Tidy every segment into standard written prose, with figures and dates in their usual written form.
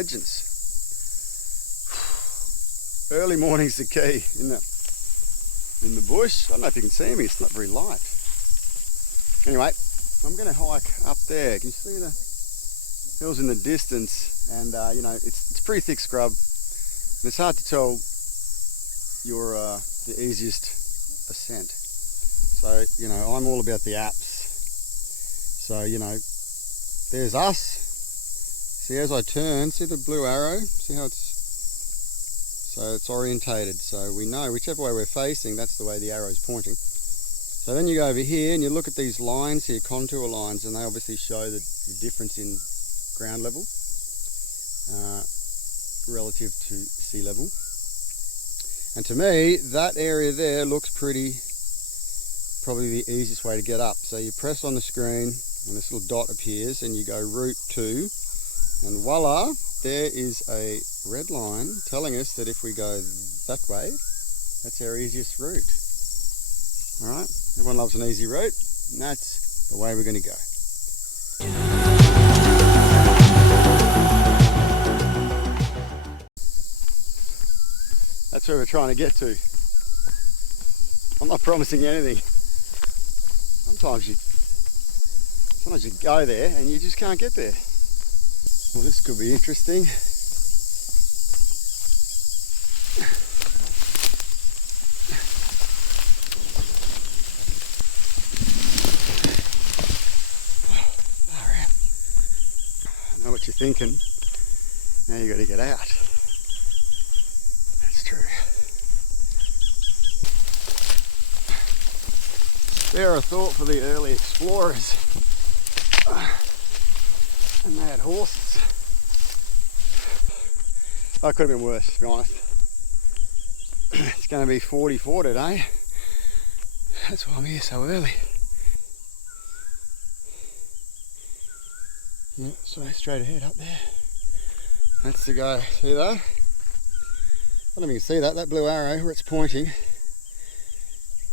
legends. Early morning's the key in the bush. I don't know if you can see me, it's not very light. Anyway, I'm going to hike up there. Can you see the hills in the distance? And you know, it's pretty thick scrub, and it's hard to tell the easiest ascent. So, you know, I'm all about the apps. So, you know, there's us. See, as I turn, see the blue arrow? See how it's orientated. So we know whichever way we're facing, that's the way the arrow's pointing. So then you go over here and you look at these lines here, contour lines, and they obviously show the difference in ground level relative to sea level. And to me, that area there looks probably the easiest way to get up. So you press on the screen and this little dot appears and you go route 2, and voila, there is a red line telling us that if we go that way, that's our easiest route. Alright, everyone loves an easy route, and that's the way we're going to go. That's where we're trying to get to. I'm not promising anything. Sometimes you go there and you just can't get there. Well, this could be interesting. I know what you're thinking. Now you got to get out. That's true. Spare a thought for the early explorers. And they had horses. That could have been worse, to be honest. It's going to be 44 today. That's why I'm here so early. Yeah, so straight ahead up there. That's the go. See that? I don't know if you can see that blue arrow where it's pointing.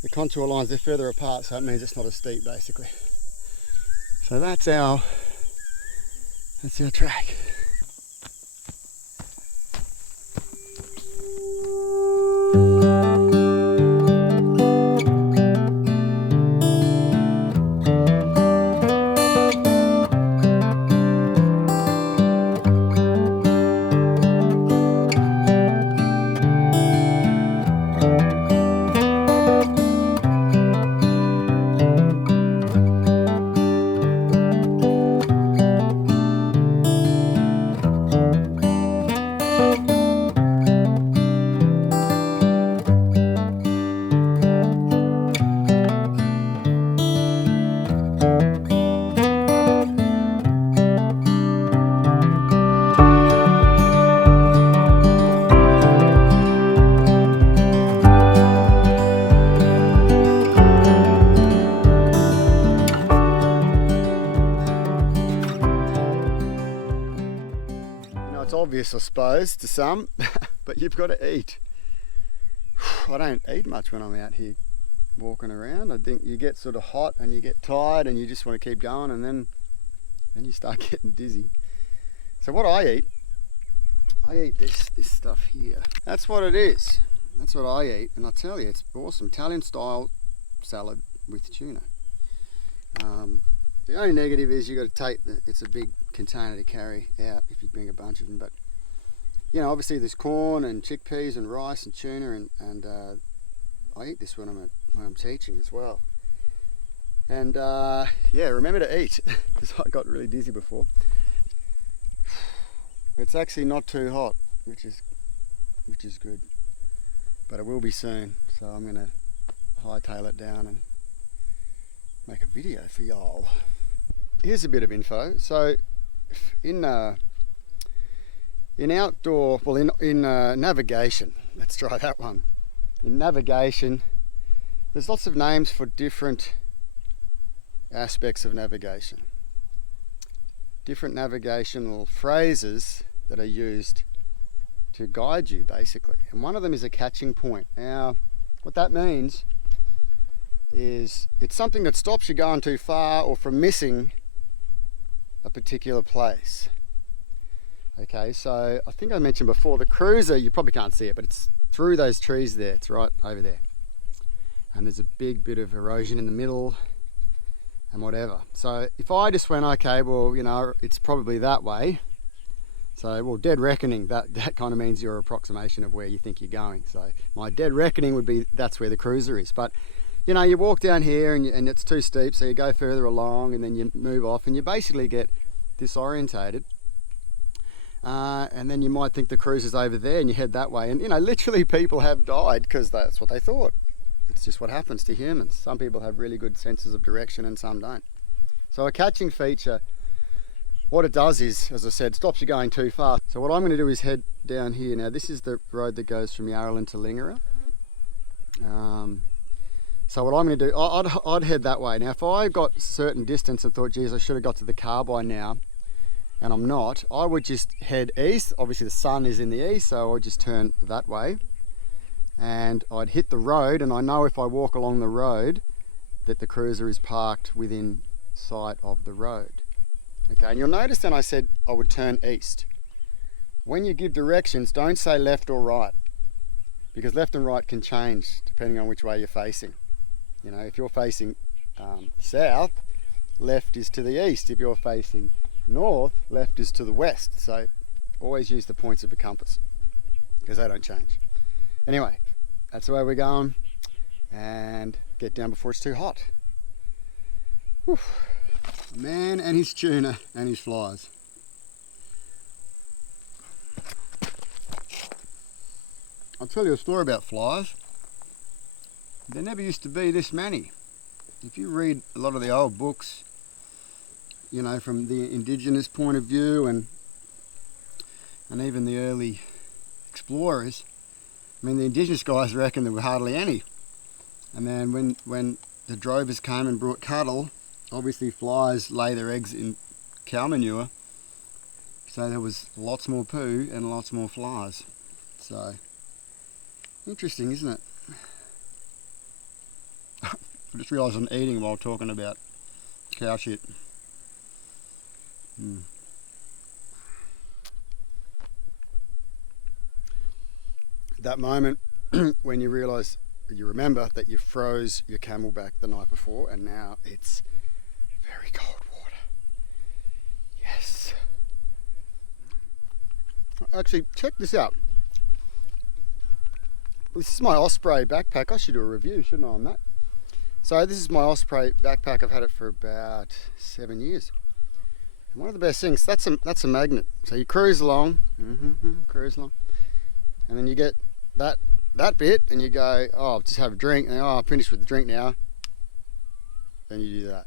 The contour lines, they're further apart, so it means it's not as steep basically. So that's our track. It's obvious, I suppose, to some, but you've got to eat. I don't eat much when I'm out here walking around. I think you get sort of hot and you get tired and you just want to keep going, and then you start getting dizzy. So what I eat this stuff here. That's what it is. That's what I eat, and I tell you, it's awesome. Italian style salad with tuna. The only negative is you got to take it's a big container to carry out if you bring a bunch of them, but you know, obviously there's corn and chickpeas and rice and tuna, and I eat this when I'm teaching as well. And yeah, remember to eat, because I got really dizzy before. It's actually not too hot, which is good, but it will be soon, so I'm going to hightail it down and make a video for y'all. Here's a bit of info. So in outdoor, well, in navigation, let's try that one. In navigation, there's lots of names for different aspects of navigation, different navigational phrases that are used to guide you basically, and one of them is a catching point. Now what that means is it's something that stops you going too far or from missing a particular place. Okay, so I think I mentioned before, the cruiser, you probably can't see it, but it's through those trees there. It's right over there. And there's a big bit of erosion in the middle and whatever. So if I just went, okay, well, you know, it's probably that way. So, well, dead reckoning, that kind of means your approximation of where you think you're going. So my dead reckoning would be that's where the cruiser is. But, you know, you walk down here and it's too steep, so you go further along and then you move off and you basically get disorientated. And then you might think the cruiser's over there and you head that way. And, you know, literally people have died because that's what they thought. It's just what happens to humans. Some people have really good senses of direction and some don't. So a catching feature, what it does is, as I said, stops you going too far. So what I'm going to do is head down here. Now this is the road that goes from Yarralin to Lingara. So what I'm going to do, I'd head that way. Now if I got a certain distance and thought, geez, I should have got to the car by now, and I'm not, I would just head east. Obviously the sun is in the east, so I'd just turn that way. And I'd hit the road, and I know if I walk along the road that the cruiser is parked within sight of the road. Okay, and you'll notice then I said I would turn east. When you give directions, don't say left or right, because left and right can change depending on which way you're facing. You know, if you're facing south, left is to the east. If you're facing north, left is to the west. So always use the points of a compass because they don't change. Anyway, that's the way we're going, and get down before it's too hot. Whew. A man and his tuna and his flies. I'll tell you a story about flies. There never used to be this many. If you read a lot of the old books, you know, from the indigenous point of view and even the early explorers, I mean, the indigenous guys reckon there were hardly any. And then when the drovers came and brought cattle, obviously flies lay their eggs in cow manure, so there was lots more poo and lots more flies. So, interesting, isn't it? I just realised I'm eating while talking about cow shit. That moment when you realise, you remember that you froze your CamelBak the night before and now it's very cold water. Yes. Actually, check this out. This is my Osprey backpack. I should do a review, shouldn't I, on that? So this is my Osprey backpack. I've had it for about 7 years. And one of the best things, that's a magnet. So you cruise along, cruise along, and then you get that bit and you go, oh, I'll just have a drink, and oh, I'm finished with the drink now. Then you do that.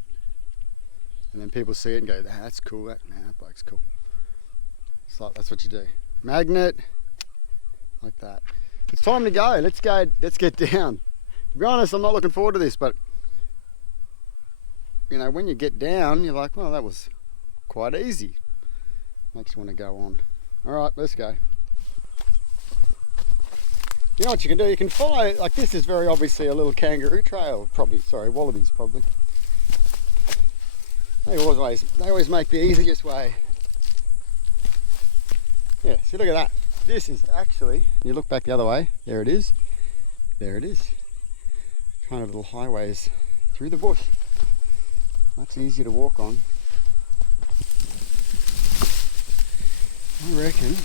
And then people see it and go, that's cool, that bike's cool. It's like, that's what you do. Magnet, like that. It's time to go. Let's get down. To be honest, I'm not looking forward to this, but you know, when you get down, you're like, well, that was quite easy. Makes you want to go on. All right, let's go. You know what you can do? You can follow, like this is very obviously a little kangaroo trail, wallabies probably. They always make the easiest way. Yeah, see, look at that. This is actually, you look back the other way, there it is. There it is. Kind of little highways through the bush. Much easier to walk on. I reckon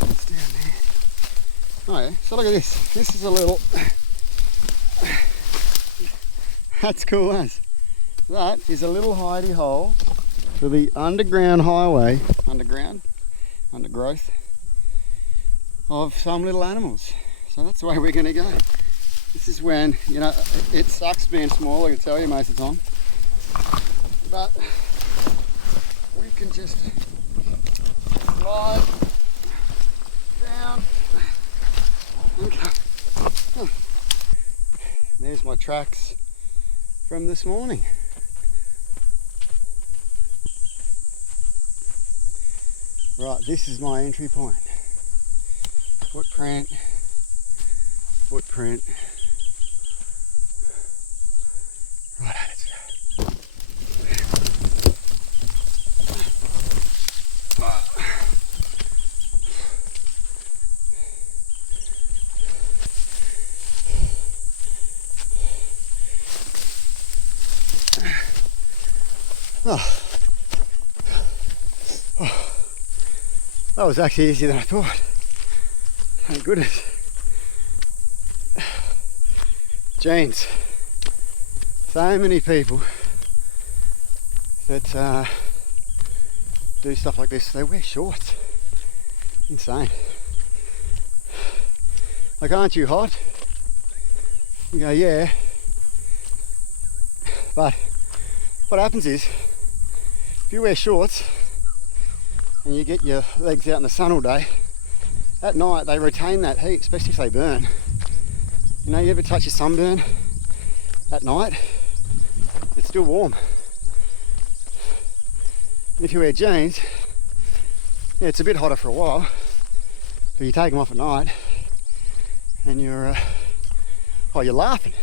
it's down there. Oh yeah, so look at this. This is a little, that's cool as. That is a little hidey hole for the underground highway, undergrowth of some little animals. So that's the way we're going to go. This is when, you know, it sucks being small, I can tell you most of the time. But we can just slide down and go. There's my tracks from this morning. Right, this is my entry point. Footprint. Right, let's go. Oh. Oh. That was actually easier than I thought. Thank goodness. Jeans. So many people that do stuff like this, they wear shorts. Insane. Like, aren't you hot? You go, yeah. But what happens is, if you wear shorts and you get your legs out in the sun all day, at night they retain that heat, especially if they burn. You know, you ever touch your sunburn at night? It's still warm. If you wear jeans, yeah, it's a bit hotter for a while, but you take them off at night and you're laughing.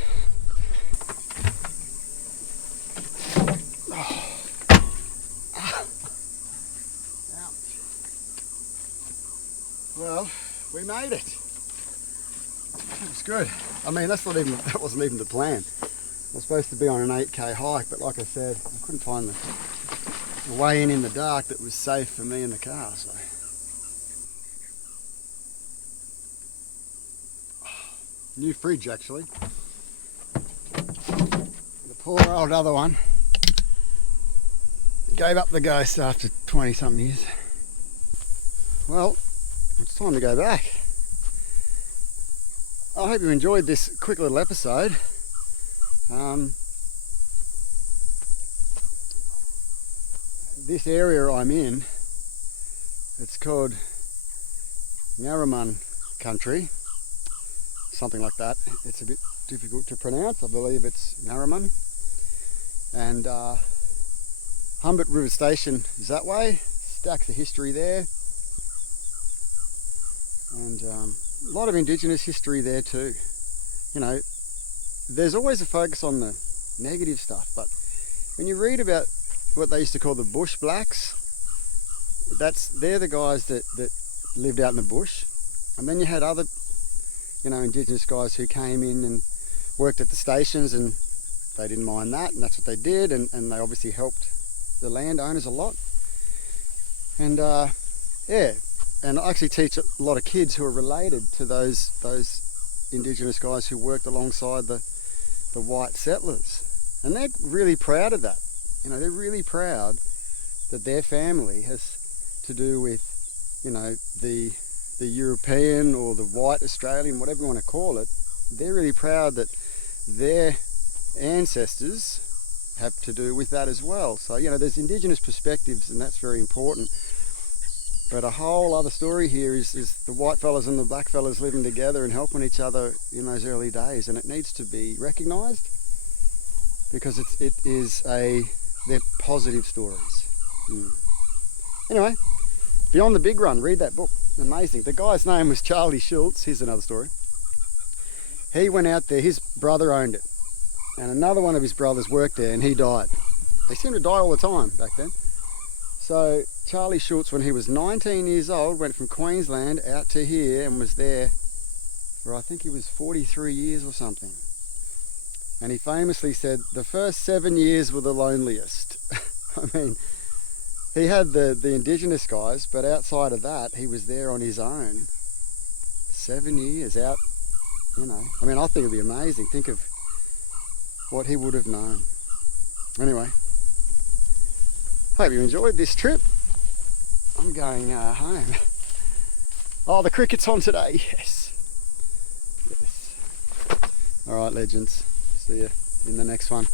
Well, we made it. That was good. I mean, that wasn't even the plan. I was supposed to be on an 8k hike, but like I said, I couldn't find the way in the dark that was safe for me in the car. So, new fridge actually. The poor old other one gave up the ghost after 20 something years. Well, it's time to go back. I hope you enjoyed this quick little episode. This area I'm in, it's called Narromine country, something like that. It's a bit difficult to pronounce. I believe it's Narromine. And Humbert River Station is that way. Stacks of history there. And a lot of Indigenous history there too. You know, there's always a focus on the negative stuff, but when you read about what they used to call the bush blacks, they're the guys that lived out in the bush. And then you had other, you know, Indigenous guys who came in and worked at the stations, and they didn't mind that, and that's what they did, and they obviously helped the landowners a lot. And yeah. And I actually teach a lot of kids who are related to those Indigenous guys who worked alongside the white settlers. And they're really proud of that. You know, they're really proud that their family has to do with, you know, the European or the white Australian, whatever you want to call it. They're really proud that their ancestors have to do with that as well. So, you know, there's Indigenous perspectives, and that's very important. But a whole other story here is the white fellas and the black fellas living together and helping each other in those early days, and it needs to be recognised because they're positive stories. Anyway, Beyond the Big Run, read that book. Amazing. The guy's name was Charlie Schultz. Here's another story. He went out there, his brother owned it, and another one of his brothers worked there, and he died. They seemed to die all the time back then. So Charlie Schultz, when he was 19 years old, went from Queensland out to here and was there for, I think he was 43 years or something. And he famously said the first 7 years were the loneliest. I mean, he had the Indigenous guys, but outside of that, he was there on his own. 7 years out, you know. I mean, I think it'd be amazing. Think of what he would have known. Anyway. Hope you enjoyed this trip. I'm going home. Oh, the cricket's on today. Yes. Yes. All right, legends. See you in the next one.